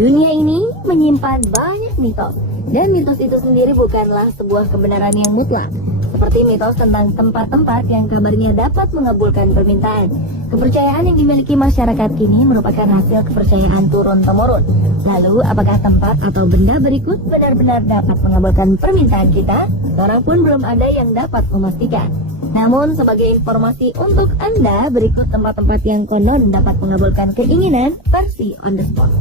Dunia ini menyimpan banyak mitos, dan mitos itu sendiri bukanlah sebuah kebenaran yang mutlak. Seperti mitos tentang tempat-tempat yang kabarnya dapat mengabulkan permintaan. Kepercayaan yang dimiliki masyarakat kini merupakan hasil kepercayaan turun-temurun. Lalu, apakah tempat atau benda berikut benar-benar dapat mengabulkan permintaan kita? Sekarang pun belum ada yang dapat memastikan. Namun, sebagai informasi untuk Anda, berikut tempat-tempat yang konon dapat mengabulkan keinginan versi on the spot.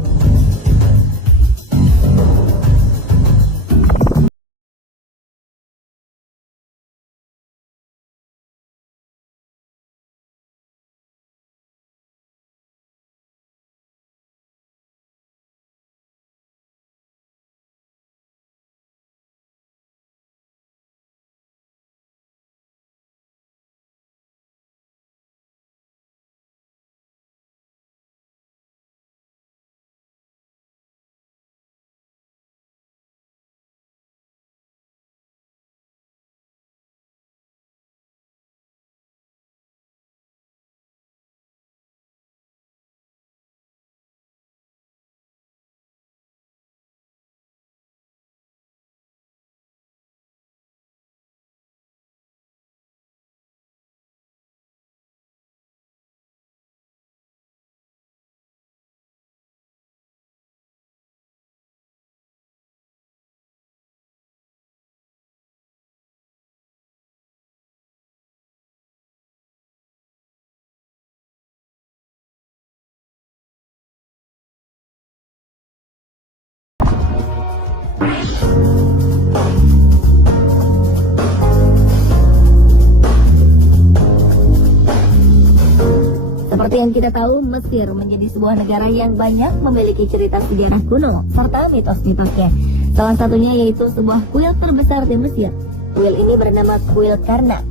Seperti yang kita tahu, Mesir menjadi sebuah negara yang banyak memiliki cerita sejarah kuno serta mitos-mitosnya. Salah satunya yaitu sebuah kuil terbesar di Mesir. Kuil ini bernama Kuil Karnak.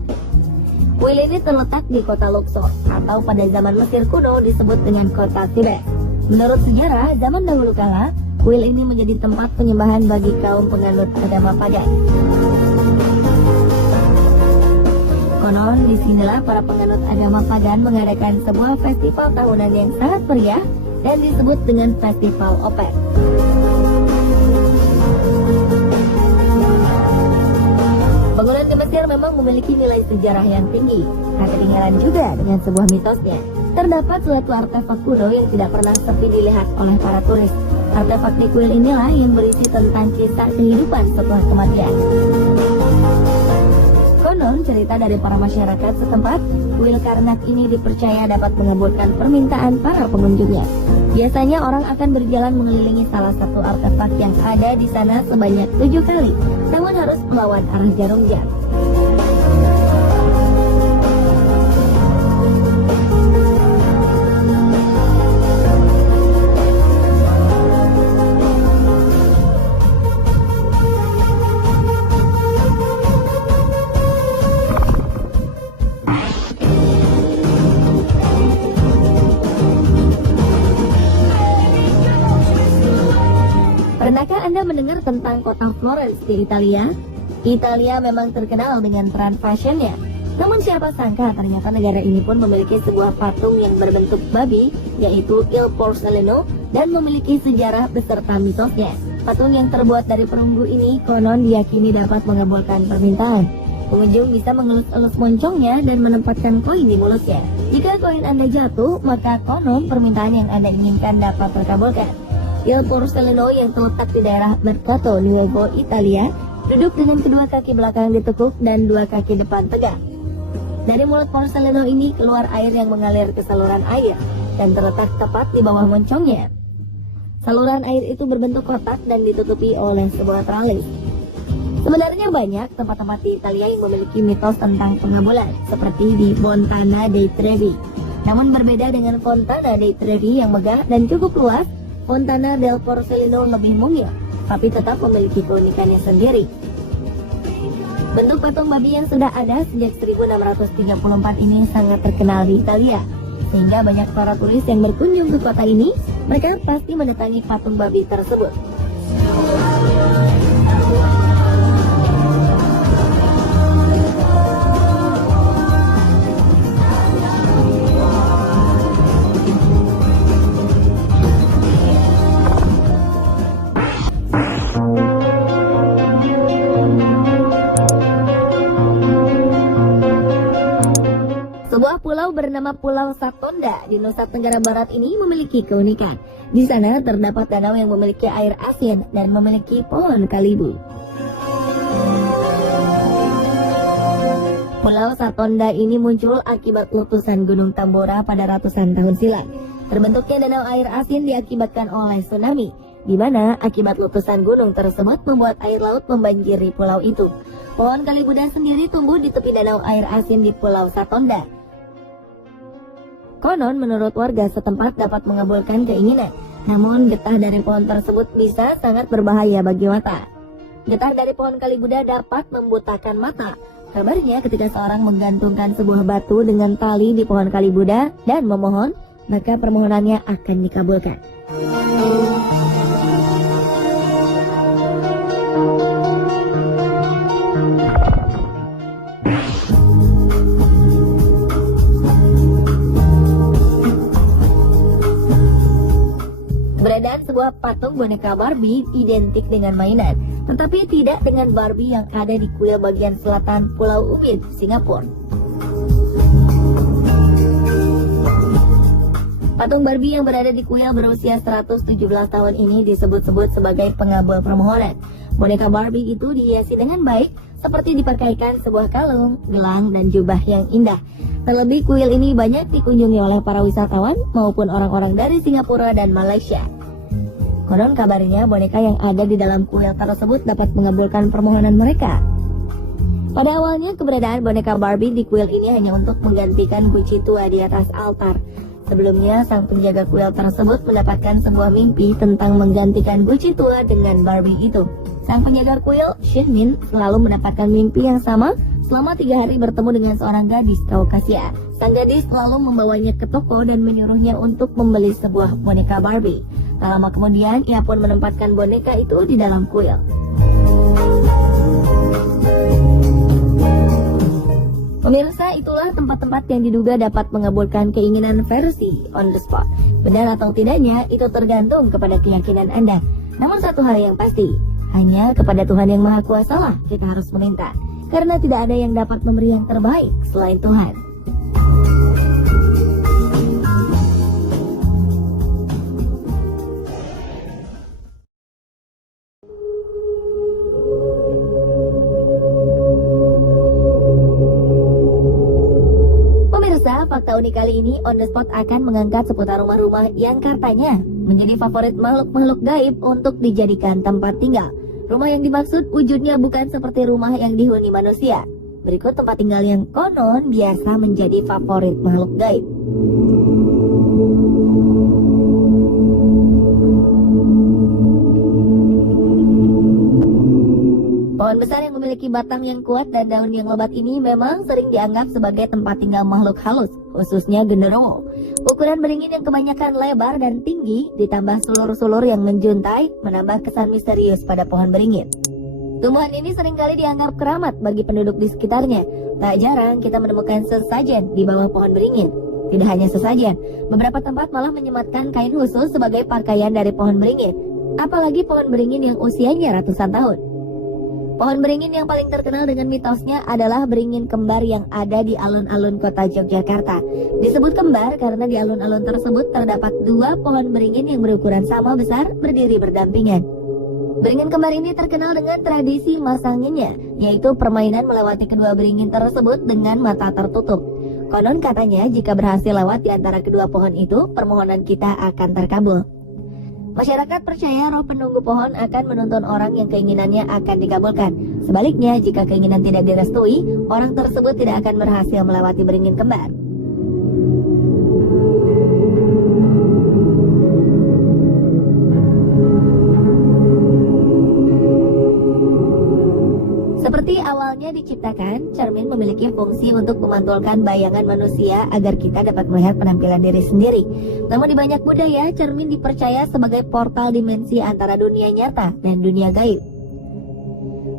Kuil ini terletak di kota Luxor, atau pada zaman Mesir kuno disebut dengan kota Thebes. Menurut sejarah, zaman dahulu kala, kuil ini menjadi tempat penyembahan bagi kaum penganut agama pagan. Konon, disinilah para penganut agama pagan mengadakan sebuah festival tahunan yang sangat meriah dan disebut dengan Festival Opet. Bangunan di Mesir memang memiliki nilai sejarah yang tinggi, tak ketinggalan juga dengan sebuah mitosnya. Terdapat suatu artefak kuno yang tidak pernah sepi dilihat oleh para turis. Artefak di kuil inilah yang berisi tentang kisah kehidupan setelah kematian. Konon, cerita dari para masyarakat setempat, kuil Karnak ini dipercaya dapat mengabulkan permintaan para pengunjungnya. Biasanya orang akan berjalan mengelilingi salah satu artefak yang ada di sana sebanyak 7 kali, namun harus melawan arah jarum jam. Pernahkah Anda mendengar tentang kota Florence di Italia? Italia memang terkenal dengan tren fashionnya. Namun siapa sangka ternyata negara ini pun memiliki sebuah patung yang berbentuk babi, yaitu Il Porcellino, dan memiliki sejarah beserta mitosnya. Patung yang terbuat dari perunggu ini konon diyakini dapat mengabulkan permintaan. Pengunjung bisa mengelus-elus moncongnya dan menempatkan koin di mulutnya. Jika koin Anda jatuh, maka konon permintaan yang Anda inginkan dapat terkabulkan. Il Porcellino yang terletak di daerah Mercato Nuovo, Italia, duduk dengan kedua kaki belakang ditekuk dan dua kaki depan tegak. Dari mulut Porcellino ini keluar air yang mengalir ke saluran air dan terletak tepat di bawah moncongnya. Saluran air itu berbentuk kotak dan ditutupi oleh sebuah teralis. Sebenarnya banyak tempat-tempat di Italia yang memiliki mitos tentang pengabulan, seperti di Fontana dei Trevi. Namun berbeda dengan Fontana dei Trevi yang megah dan cukup luas, Fontana del Porcellino lebih mungil, tapi tetap memiliki keunikannya sendiri. Bentuk patung babi yang sudah ada sejak 1634 ini sangat terkenal di Italia, sehingga banyak para turis yang berkunjung ke kota ini, mereka pasti mendatangi patung babi tersebut. Sebuah pulau bernama Pulau Satonda di Nusa Tenggara Barat ini memiliki keunikan. Di sana terdapat danau yang memiliki air asin dan memiliki pohon kalibu. Pulau Satonda ini muncul akibat letusan Gunung Tambora pada ratusan tahun silam. Terbentuknya danau air asin diakibatkan oleh tsunami, di mana akibat letusan gunung tersebut membuat air laut membanjiri pulau itu. Pohon kalibuda sendiri tumbuh di tepi danau air asin di Pulau Satonda. Konon menurut warga setempat dapat mengabulkan keinginan, namun getah dari pohon tersebut bisa sangat berbahaya bagi mata. Getah dari pohon kalibuda dapat membutakan mata. Kabarnya ketika seorang menggantungkan sebuah batu dengan tali di pohon kalibuda dan memohon, maka permohonannya akan dikabulkan. Keberadaan sebuah patung boneka Barbie identik dengan mainan, tetapi tidak dengan Barbie yang ada di kuil bagian selatan Pulau Ubin, Singapura. Patung Barbie yang berada di kuil berusia 117 tahun ini disebut-sebut sebagai pengabul permohonan. Boneka Barbie itu dihiasi dengan baik, seperti dipakaikan sebuah kalung, gelang, dan jubah yang indah. Terlebih kuil ini banyak dikunjungi oleh para wisatawan maupun orang-orang dari Singapura dan Malaysia. Konon kabarnya boneka yang ada di dalam kuil tersebut dapat mengabulkan permohonan mereka. Pada awalnya keberadaan boneka Barbie di kuil ini hanya untuk menggantikan guci tua di atas altar. Sebelumnya sang penjaga kuil tersebut mendapatkan sebuah mimpi tentang menggantikan guci tua dengan Barbie itu. Sang penjaga kuil, Shinmin, selalu mendapatkan mimpi yang sama selama 3 hari bertemu dengan seorang gadis Kaukasia. Sang gadis selalu membawanya ke toko dan menyuruhnya untuk membeli sebuah boneka Barbie. Tak lama kemudian, ia pun menempatkan boneka itu di dalam kuil. Pemirsa, itulah tempat-tempat yang diduga dapat mengabulkan keinginan versi on the spot. Benar atau tidaknya, itu tergantung kepada keyakinan Anda. Namun satu hal yang pasti, hanya kepada Tuhan yang Maha Kuasa lah kita harus meminta. Karena tidak ada yang dapat memberi yang terbaik selain Tuhan. Pemirsa, fakta unik kali ini on the spot akan mengangkat seputar rumah-rumah yang katanya menjadi favorit makhluk-makhluk gaib untuk dijadikan tempat tinggal. Rumah yang dimaksud wujudnya bukan seperti rumah yang dihuni manusia. Berikut tempat tinggal yang konon biasa menjadi favorit makhluk gaib. Pohon besar yang memiliki batang yang kuat dan daun yang lebat ini memang sering dianggap sebagai tempat tinggal makhluk halus, khususnya genderuwo. Ukuran beringin yang kebanyakan lebar dan tinggi, ditambah sulur-sulur yang menjuntai, menambah kesan misterius pada pohon beringin. Tumbuhan ini seringkali dianggap keramat bagi penduduk di sekitarnya. Tak jarang kita menemukan sesajen di bawah pohon beringin. Tidak hanya sesajen, beberapa tempat malah menyematkan kain khusus sebagai pakaian dari pohon beringin. Apalagi pohon beringin yang usianya ratusan tahun. Pohon beringin yang paling terkenal dengan mitosnya adalah beringin kembar yang ada di alun-alun kota Yogyakarta. Disebut kembar karena di alun-alun tersebut terdapat 2 pohon beringin yang berukuran sama besar berdiri berdampingan. Beringin kembar ini terkenal dengan tradisi masanginnya, yaitu permainan melewati kedua beringin tersebut dengan mata tertutup. Konon katanya jika berhasil lewat di antara kedua pohon itu, permohonan kita akan terkabul. Masyarakat percaya roh penunggu pohon akan menuntun orang yang keinginannya akan dikabulkan. Sebaliknya, jika keinginan tidak direstui, orang tersebut tidak akan berhasil melewati beringin kembar. Seperti awalnya diciptakan, cermin memiliki fungsi untuk memantulkan bayangan manusia agar kita dapat melihat penampilan diri sendiri. Namun di banyak budaya, cermin dipercaya sebagai portal dimensi antara dunia nyata dan dunia gaib.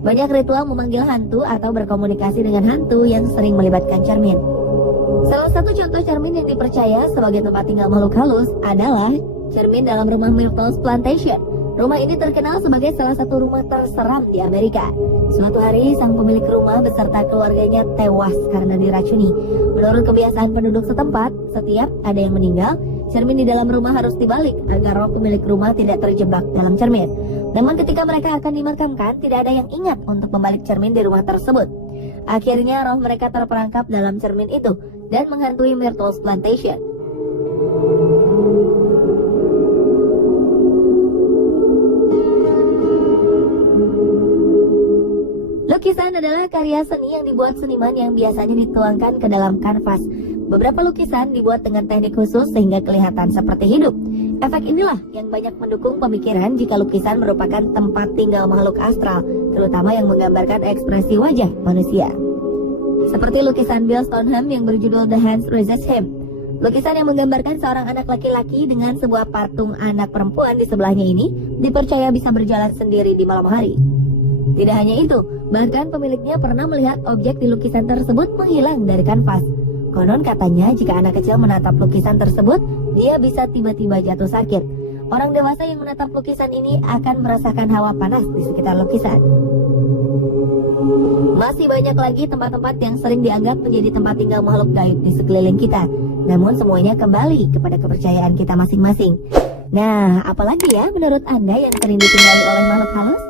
Banyak ritual memanggil hantu atau berkomunikasi dengan hantu yang sering melibatkan cermin. Salah satu contoh cermin yang dipercaya sebagai tempat tinggal makhluk halus adalah cermin dalam rumah Myrtle's Plantation. Rumah ini terkenal sebagai salah satu rumah terseram di Amerika. Suatu hari, sang pemilik rumah beserta keluarganya tewas karena diracuni. Menurut kebiasaan penduduk setempat, setiap ada yang meninggal, cermin di dalam rumah harus dibalik agar roh pemilik rumah tidak terjebak dalam cermin. Namun ketika mereka akan dimakamkan, tidak ada yang ingat untuk membalik cermin di rumah tersebut. Akhirnya roh mereka terperangkap dalam cermin itu dan menghantui Myrtle's Plantation. Lukisan adalah karya seni yang dibuat seniman yang biasanya dituangkan ke dalam kanvas. Beberapa lukisan dibuat dengan teknik khusus sehingga kelihatan seperti hidup. Efek inilah yang banyak mendukung pemikiran jika lukisan merupakan tempat tinggal makhluk astral, terutama yang menggambarkan ekspresi wajah manusia. Seperti lukisan Bill Stoneham yang berjudul The Hands Raises Him. Lukisan yang menggambarkan seorang anak laki-laki dengan sebuah patung anak perempuan di sebelahnya ini dipercaya bisa berjalan sendiri di malam hari. Tidak hanya itu, bahkan pemiliknya pernah melihat objek di lukisan tersebut menghilang dari kanvas. Konon katanya jika anak kecil menatap lukisan tersebut, dia bisa tiba-tiba jatuh sakit. Orang dewasa yang menatap lukisan ini akan merasakan hawa panas di sekitar lukisan. Masih banyak lagi tempat-tempat yang sering dianggap menjadi tempat tinggal makhluk gaib di sekeliling kita. Namun semuanya kembali kepada kepercayaan kita masing-masing. Nah, apalagi ya menurut Anda yang sering ditinggali oleh makhluk halus?